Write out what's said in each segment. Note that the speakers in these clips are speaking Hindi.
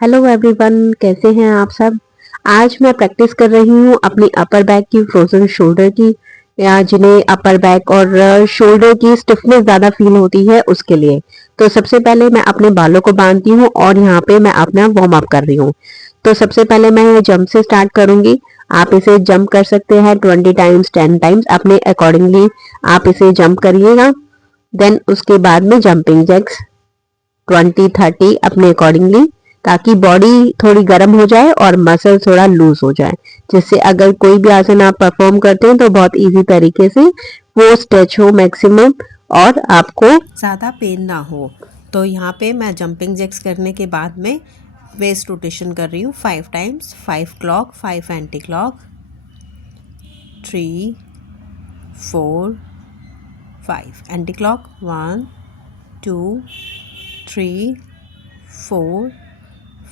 हेलो एवरीवन, कैसे हैं आप सब। आज मैं प्रैक्टिस कर रही हूँ अपनी अपर बैक की, फ्रोजन शोल्डर की, या जिन्हें अपर बैक और शोल्डर की स्टिफनेस ज़्यादा फील होती है उसके लिए। तो सबसे पहले मैं अपने बालों को बांधती हूँ और यहाँ पे मैं अपना वार्म अप कर रही हूँ। तो सबसे पहले मैं ये जंप से स्टार्ट करूंगी। आप इसे जंप कर सकते हैं 20 टाइम्स, 10 टाइम्स, अपने अकॉर्डिंगली आप इसे जंप करिएगा। देन उसके बाद में जंपिंग जैक्स 20-30 अपने अकॉर्डिंगली, ताकि बॉडी थोड़ी गर्म हो जाए और मसल थोड़ा लूज हो जाए, जिससे अगर कोई भी आसन आप परफॉर्म करते हैं तो बहुत इजी तरीके से वो स्ट्रेच हो मैक्सिमम और आपको ज़्यादा पेन ना हो। तो यहाँ पे मैं जंपिंग जैक्स करने के बाद में वेस्ट रोटेशन कर रही हूँ 5 times, 5 clock, 5 anti clock, 3 4 5 anti clock, 1 2 3 4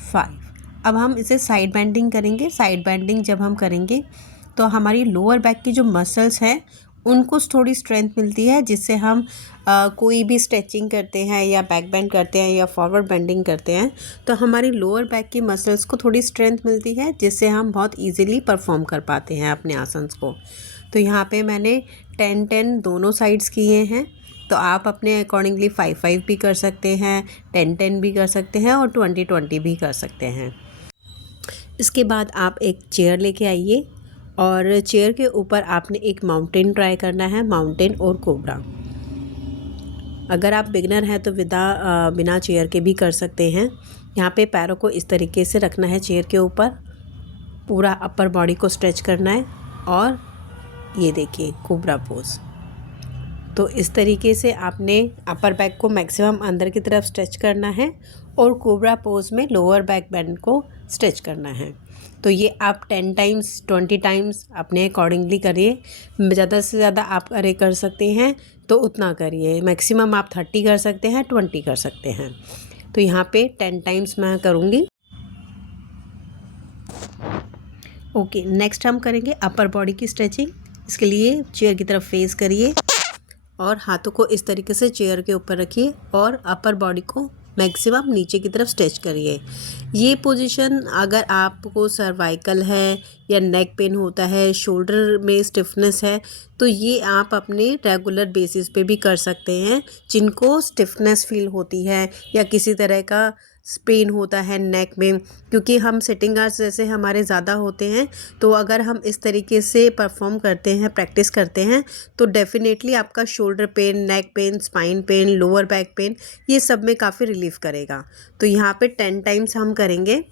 5। अब हम इसे साइड बेंडिंग करेंगे। साइड बेंडिंग जब हम करेंगे तो हमारी लोअर बैक की जो मसल्स हैं उनको थोड़ी स्ट्रेंथ मिलती है, जिससे हम कोई भी स्ट्रेचिंग करते हैं या बैक बेंड करते हैं या फॉरवर्ड बेंडिंग करते हैं तो हमारी लोअर बैक की मसल्स को थोड़ी स्ट्रेंथ मिलती है, जिससे हम बहुत इजीली परफॉर्म कर पाते हैं अपने आसन्स को। तो यहाँ पे मैंने 10-10 दोनों साइड्स किए हैं। तो आप अपने अकॉर्डिंगली 5-5 भी कर सकते हैं, 10-10 भी कर सकते हैं और 20-20 भी कर सकते हैं। इसके बाद आप एक चेयर लेके आइए और चेयर के ऊपर आपने एक माउंटेन ट्राई करना है, माउंटेन और कोबरा। अगर आप बिगनर हैं तो बिना चेयर के भी कर सकते हैं। यहाँ पे पैरों को इस तरीके से रखना है चेयर के ऊपर, पूरा अपर बॉडी को स्ट्रेच करना है और ये देखिए कोबरा पोज। तो इस तरीके से आपने अपर बैक को मैक्सिमम अंदर की तरफ स्ट्रेच करना है और कोबरा पोज में लोअर बैक बैंड को स्ट्रेच करना है। तो ये आप 10 टाइम्स, 20 टाइम्स अपने अकॉर्डिंगली करिए। ज़्यादा से ज़्यादा आप कर सकते हैं तो उतना करिए। मैक्सिमम आप 30 कर सकते हैं, 20 कर सकते हैं। तो यहाँ पे 10 टाइम्स मैं करूँगी। ओके, नेक्स्ट हम करेंगे अपर बॉडी की स्ट्रेचिंग। इसके लिए चेयर की तरफ फेस करिए और हाथों को इस तरीके से चेयर के ऊपर रखिए और अपर बॉडी को मैक्सिमम नीचे की तरफ स्ट्रेच करिए। ये पोजीशन अगर आपको सर्वाइकल है या नेक पेन होता है, शोल्डर में स्टिफनेस है, तो ये आप अपने रेगुलर बेसिस पे भी कर सकते हैं। जिनको स्टिफनेस फील होती है या किसी तरह का पेन होता है नेक में, क्योंकि हम सिटिंग आवर्स जैसे हमारे ज़्यादा होते हैं, तो अगर हम इस तरीके से परफॉर्म करते हैं, प्रैक्टिस करते हैं, तो डेफिनेटली आपका shoulder pain, neck pain, spine pain, lower back pain, ये सब में काफ़ी रिलीफ करेगा। तो यहाँ पे 10 टाइम्स हम करेंगे।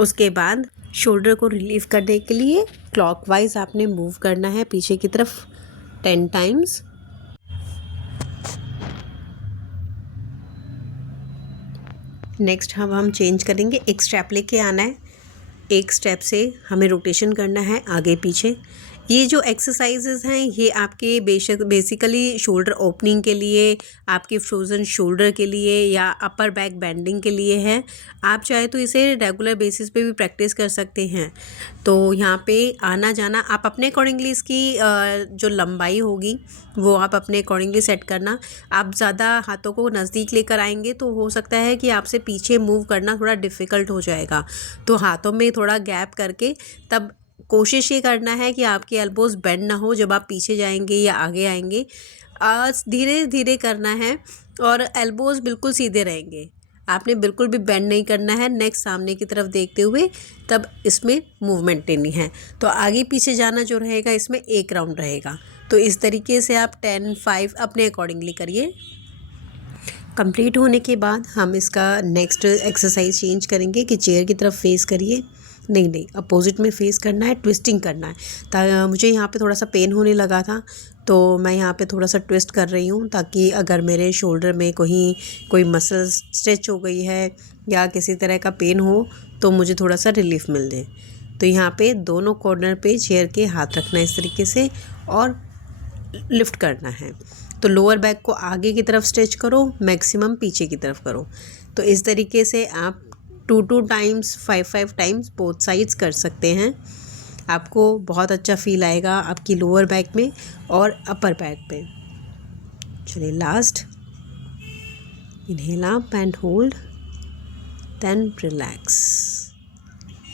उसके बाद शोल्डर को रिलीफ करने के लिए क्लॉकवाइज आपने मूव करना है पीछे की तरफ 10 टाइम्स। नेक्स्ट हम चेंज करेंगे, एक स्टेप लेके आना है, एक स्टेप से हमें रोटेशन करना है आगे पीछे। ये जो एक्सरसाइजेज हैं ये आपके बेसिकली शोल्डर ओपनिंग के लिए, आपके फ्रोज़न शोल्डर के लिए या अपर बैक बेंडिंग के लिए है। आप चाहे तो इसे रेगुलर बेसिस पे भी प्रैक्टिस कर सकते हैं। तो यहाँ पे आना जाना आप अपने अकॉर्डिंगली इसकी जो लंबाई होगी वो आप अपने अकॉर्डिंगली सेट करना। आप ज़्यादा हाथों को नज़दीक लेकर आएंगे तो हो सकता है कि आपसे पीछे मूव करना थोड़ा डिफ़िकल्ट हो जाएगा। तो हाथों में थोड़ा गैप करके तब कोशिश ये करना है कि आपके एल्बोज़ बेंड ना हो जब आप पीछे जाएंगे या आगे आएंगे। धीरे धीरे करना है और एल्बोज़ बिल्कुल सीधे रहेंगे। आपने बिल्कुल भी बेंड नहीं करना है, नेक्स्ट सामने की तरफ देखते हुए तब इसमें मूवमेंट लेनी है। तो आगे पीछे जाना जो रहेगा इसमें एक राउंड रहेगा। तो इस तरीके से आप 10-5 अपने अकॉर्डिंगली करिए। कंप्लीट होने के बाद हम इसका नेक्स्ट एक्सरसाइज चेंज करेंगे कि चेयर की तरफ फेस करिए। नहीं, अपोजिट में फेस करना है, ट्विस्टिंग करना है। मुझे यहाँ पे थोड़ा सा पेन होने लगा था तो मैं यहाँ पे थोड़ा सा ट्विस्ट कर रही हूँ, ताकि अगर मेरे शोल्डर में कोई मसल स्ट्रेच हो गई है या किसी तरह का पेन हो तो मुझे थोड़ा सा रिलीफ मिल जाए। तो यहाँ पे दोनों कॉर्नर पे चेयर के हाथ रखना है इस तरीके से और लिफ्ट करना है। तो लोअर बैक को आगे की तरफ स्ट्रेच करो, मैक्सिमम पीछे की तरफ करो। तो इस तरीके से आप 2-2 टाइम्स, 5-5 टाइम्स बोथ साइड्स कर सकते हैं। आपको बहुत अच्छा फील आएगा आपकी लोअर बैक में और अपर बैक पे। चलिए last, inhale up and hold, then relax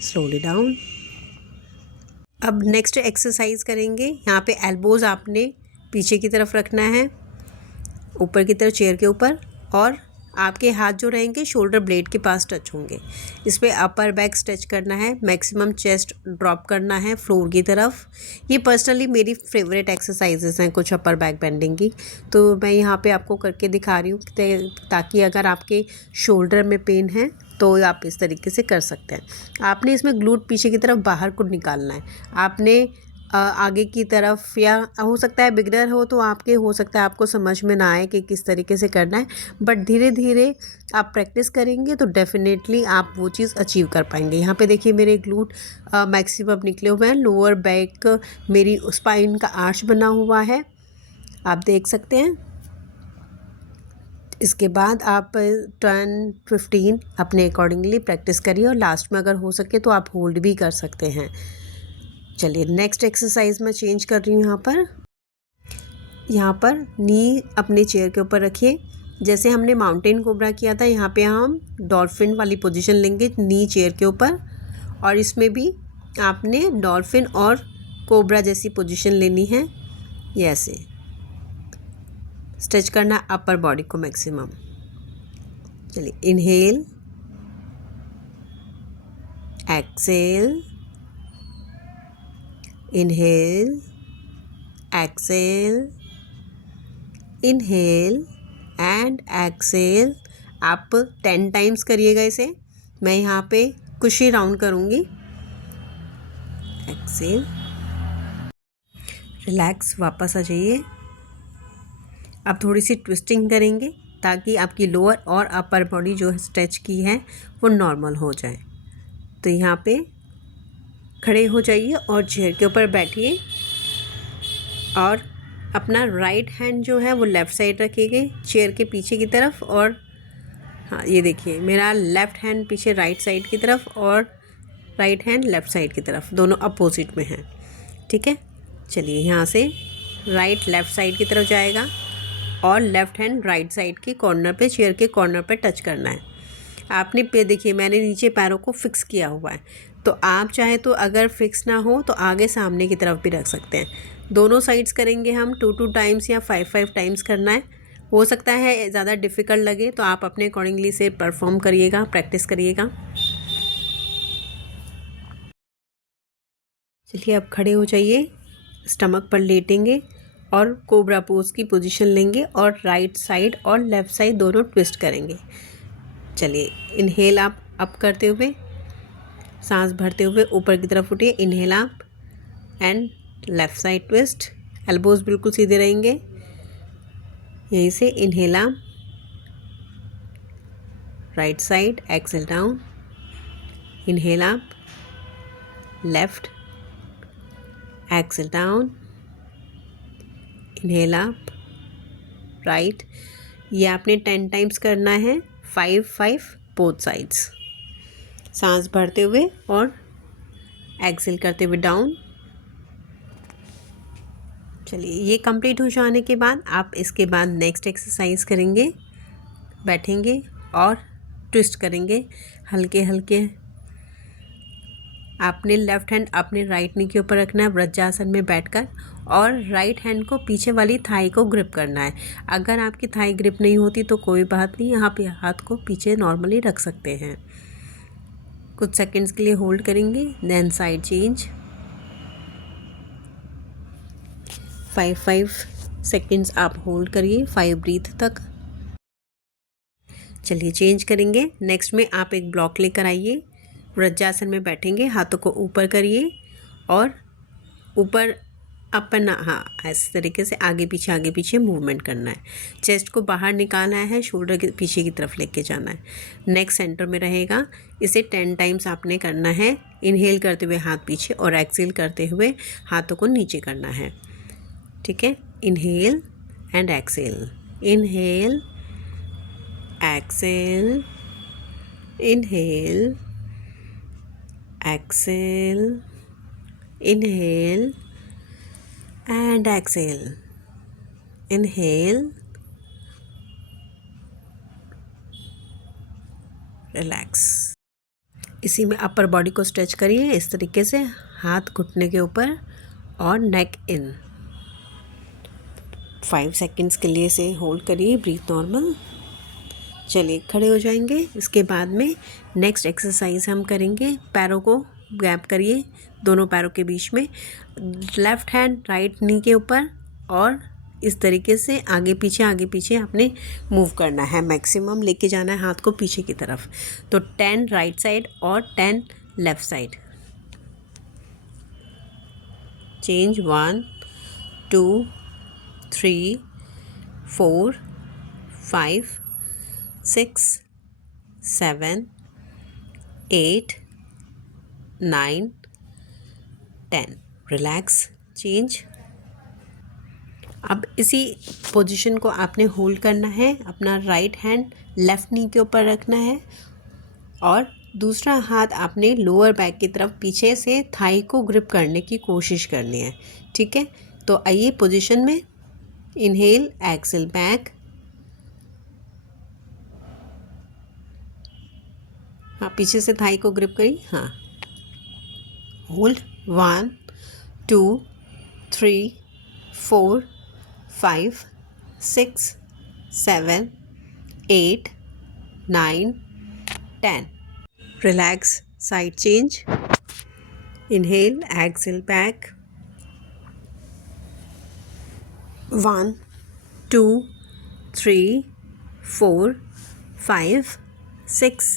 slowly down। अब नेक्स्ट एक्सरसाइज करेंगे। यहाँ पे एल्बोज आपने पीछे की तरफ रखना है, ऊपर की तरफ चेयर के ऊपर, और आपके हाथ जो रहेंगे शोल्डर ब्लेड के पास टच होंगे। इस पर अपर बैक स्ट्रेच करना है, मैक्सिमम चेस्ट ड्रॉप करना है फ्लोर की तरफ। ये पर्सनली मेरी फेवरेट एक्सरसाइजेस हैं कुछ अपर बैक बेंडिंग की, तो मैं यहाँ पे आपको करके दिखा रही हूँ ताकि अगर आपके शोल्डर में पेन है तो आप इस तरीके से कर सकते हैं। आपने इसमें ग्लूट पीछे की तरफ बाहर को निकालना है, आपने आगे की तरफ, या हो सकता है बिगनर हो तो आपके हो सकता है आपको समझ में ना आए कि किस तरीके से करना है, बट धीरे धीरे आप प्रैक्टिस करेंगे तो डेफिनेटली आप वो चीज़ अचीव कर पाएंगे। यहाँ पे देखिए मेरे ग्लूट मैक्सिमम निकले हुए हैं, लोअर बैक मेरी स्पाइन का आर्च बना हुआ है, आप देख सकते हैं। इसके बाद आप 10-15 अपने अकॉर्डिंगली प्रैक्टिस करिए, और लास्ट में अगर हो सके तो आप होल्ड भी कर सकते हैं। चलिए नेक्स्ट एक्सरसाइज मैं चेंज कर रही हूँ। यहाँ पर नी अपने चेयर के ऊपर रखिए। जैसे हमने माउंटेन कोबरा किया था, यहाँ पे हम डॉल्फिन वाली पोजीशन लेंगे, नी चेयर के ऊपर, और इसमें भी आपने डॉल्फिन और कोबरा जैसी पोजीशन लेनी है। ये ऐसे स्ट्रेच करना अपर बॉडी को मैक्सिमम। चलिए inhale, exhale, inhale, exhale, inhale and exhale. आप 10 टाइम्स करिएगा इसे। मैं यहाँ पे कुछ ही राउंड करूँगी। एक्सेल, रिलैक्स, वापस आ जाइए। अब थोड़ी सी ट्विस्टिंग करेंगे ताकि आपकी लोअर और अपर बॉडी जो स्ट्रेच की है वो नॉर्मल हो जाए। तो यहाँ पे खड़े हो जाइए और चेयर के ऊपर बैठिए, और अपना राइट हैंड जो है वो लेफ़्ट साइड रखिए चेयर के पीछे की तरफ, और हाँ ये देखिए मेरा लेफ़्ट हैंड पीछे राइट साइड की तरफ और राइट हैंड लेफ़्ट साइड की तरफ, दोनों अपोजिट में हैं। ठीक है, चलिए यहाँ से राइट लेफ़्ट साइड की तरफ जाएगा और लेफ़्ट हैंड राइट साइड के कॉर्नर पे, चेयर के कॉर्नर पे टच करना है। आपने पे देखिए मैंने नीचे पैरों को फिक्स किया हुआ है, तो आप चाहे तो अगर फिक्स ना हो तो आगे सामने की तरफ भी रख सकते हैं। दोनों साइड्स करेंगे हम 2-2 टाइम्स या 5-5 टाइम्स करना है। हो सकता है ज़्यादा डिफ़िकल्ट लगे तो आप अपने अकॉर्डिंगली से परफॉर्म करिएगा, प्रैक्टिस करिएगा। चलिए अब खड़े हो जाइए, स्टमक पर लेटेंगे और कोबरा पोज की पोजीशन लेंगे, और राइट साइड और लेफ़्ट साइड दोनों ट्विस्ट करेंगे। चलिए इनहेल आप अप करते हुए, सांस भरते हुए ऊपर की तरफ उठिए। Inhale up and left side twist, elbows बिल्कुल सीधे रहेंगे। यहीं से inhale up, right side, exhale down, inhale up, left, exhale down, inhale up, right. ये आपने 10 टाइम्स करना है, 5-5 बोथ साइड्स। सांस भरते हुए और एक्सेल करते हुए डाउन। चलिए ये कंप्लीट हो जाने के बाद आप इसके बाद नेक्स्ट एक्सरसाइज करेंगे। बैठेंगे और ट्विस्ट करेंगे हल्के हल्के। आपने लेफ़्ट हैंड अपने राइट नी के ऊपर रखना है वज्रासन में बैठकर, और राइट हैंड को पीछे वाली थाई को ग्रिप करना है। अगर आपकी थाई ग्रिप नहीं होती तो कोई बात नहीं, यहाँ पे हाथ को पीछे नॉर्मली रख सकते हैं। कुछ सेकंड्स के लिए होल्ड करेंगे, देन साइड चेंज। 5-5 सेकंड्स आप होल्ड करिए, 5 ब्रीथ तक। चलिए चेंज करेंगे। नेक्स्ट में आप एक ब्लॉक लेकर आइए, वज्रासन में बैठेंगे, हाथों को ऊपर करिए और ऊपर अपना, हाँ इस तरीके से आगे पीछे मूवमेंट करना है। चेस्ट को बाहर निकालना है, शोल्डर के पीछे की तरफ लेके जाना है। नेक सेंटर में रहेगा। इसे 10 टाइम्स आपने करना है। इनहेल करते हुए हाथ पीछे और एक्सेल करते हुए हाथों को नीचे करना है। ठीक है, inhale and exhale, inhale, exhale, inhale, exhale, inhale and exhale, inhale, relax. इसी में अपर बॉडी को स्ट्रेच करिए इस तरीके से, हाथ घुटने के ऊपर और नेक इन। 5 सेकंड्स के लिए से होल्ड करिए, ब्रीथ नॉर्मल। चलिए खड़े हो जाएंगे। इसके बाद में नेक्स्ट एक्सरसाइज हम करेंगे, पैरों को गैप करिए दोनों पैरों के बीच में, लेफ्ट हैंड राइट नी के ऊपर और इस तरीके से आगे पीछे आपने मूव करना है, मैक्सिमम लेके जाना है हाथ को पीछे की तरफ। तो 10 राइट साइड और 10 left side. Change 1 2 3 4 5 6 7 8 9 10। Relax, change. अब इसी पोजीशन को आपने होल्ड करना है, अपना राइट हैंड लेफ्ट नी के ऊपर रखना है और दूसरा हाथ आपने लोअर बैक की तरफ पीछे से थाई को ग्रिप करने की कोशिश करनी है। ठीक है, तो आइए पोजीशन में, इनहेल, एक्सेल बैक, हाँ पीछे से थाई को ग्रिप करिए, हाँ hold 1 2 3 4 5 6 7 8 9 10। Relax, side change, inhale, exhale back, 1 2 3 4 5 6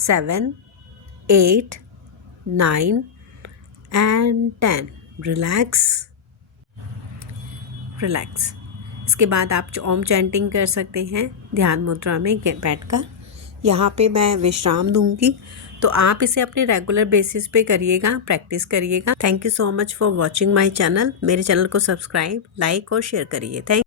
7 8 9 and 10। Relax, relax. इसके बाद आप ओम चैंटिंग कर सकते हैं ध्यान मुद्रा में बैठकर। यहाँ पे मैं विश्राम दूंगी, तो आप इसे अपने रेगुलर बेसिस पे करिएगा, प्रैक्टिस करिएगा। Thank you so much for watching my channel. मेरे चैनल को सब्सक्राइब, लाइक और शेयर करिए। थैंक